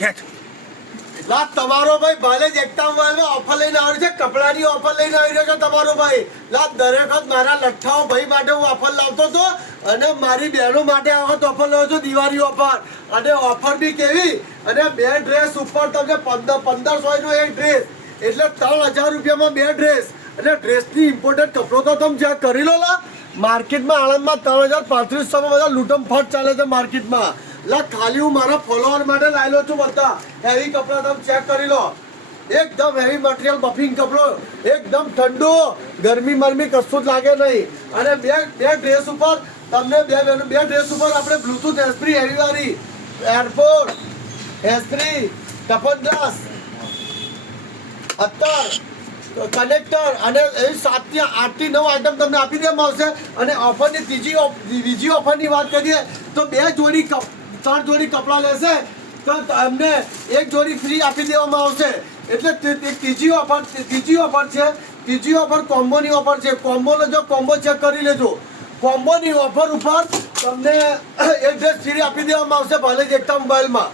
ખેંચ. લા તમારો ભાઈ ભલે જ એકતા મોબાઈલમાં ઓફર લઈને આવી છે, કપડાની ઓફર લઈને આવી રહ્યો છે તમારો ભાઈ. લા દરેક વખત મારા લઠ્ઠાઓ ભાઈ માટે હું ઓફર લાવતો હતો અને મારી બહેનો માટે આ વખત ઓફર લાવ્યો છું, દિવાળી ઓફર. અને ઓફર બી કેવી, અને 2 ડ્રેસ ઉપર તમને 1500 નો એક ડ્રેસ, એટલે 3000 રૂપિયામાં 2 ડ્રેસ. અને ડ્રેસની ઇમ્પોર્ટન્ટ કપડો તો તમે ચેક કરી લો. લા માર્કેટમાં આણંદમાં 3500 બધા લૂંટમ ફટ ચાલે છે માર્કેટમાં. લા ખાલી હું મારા ફોલોઅર માટે લાવેલો છું. બધા હેવી કપડા તમે ચેક કરી લો, એકદમ હેવી મટીરિયલ બફિંગ કપડો, એકદમ ઠંડો, ગરમી મરમી કશું જ લાગે નહીં. અને બે ડ્રેસ ઉપર તમને બે ડ્રેસ ઉપર આપણે બ્લુટૂથ હેસ્પ્રી હેવી વાળી, એરપોર્ટ હેસ્પ્રી, ટફન ગ્લાસ, અત્તર, કનેક્ટર અને એવી 7 થી 8 થી 9 આઈટમ તમને આપી દેવામાં આવશે. અને ઓફરની બીજી ઓફરની વાત કરીએ તો 3 જોડી કપડાં લેશે તો તમને 1 જોડી ફ્રી આપી દેવામાં આવશે. એટલે ત્રીજી ઓફર છે. ત્રીજી ઓફર કોમ્બોની ઓફર છે. કોમ્બો લેજો, કોમ્બો ચેક કરી લેજો. કોમ્બોની ઓફર ઉપર તમને 1 ડ્રેસ ફ્રી આપી દેવામાં આવશે ભલે જ એકતા મોબાઈલમાં.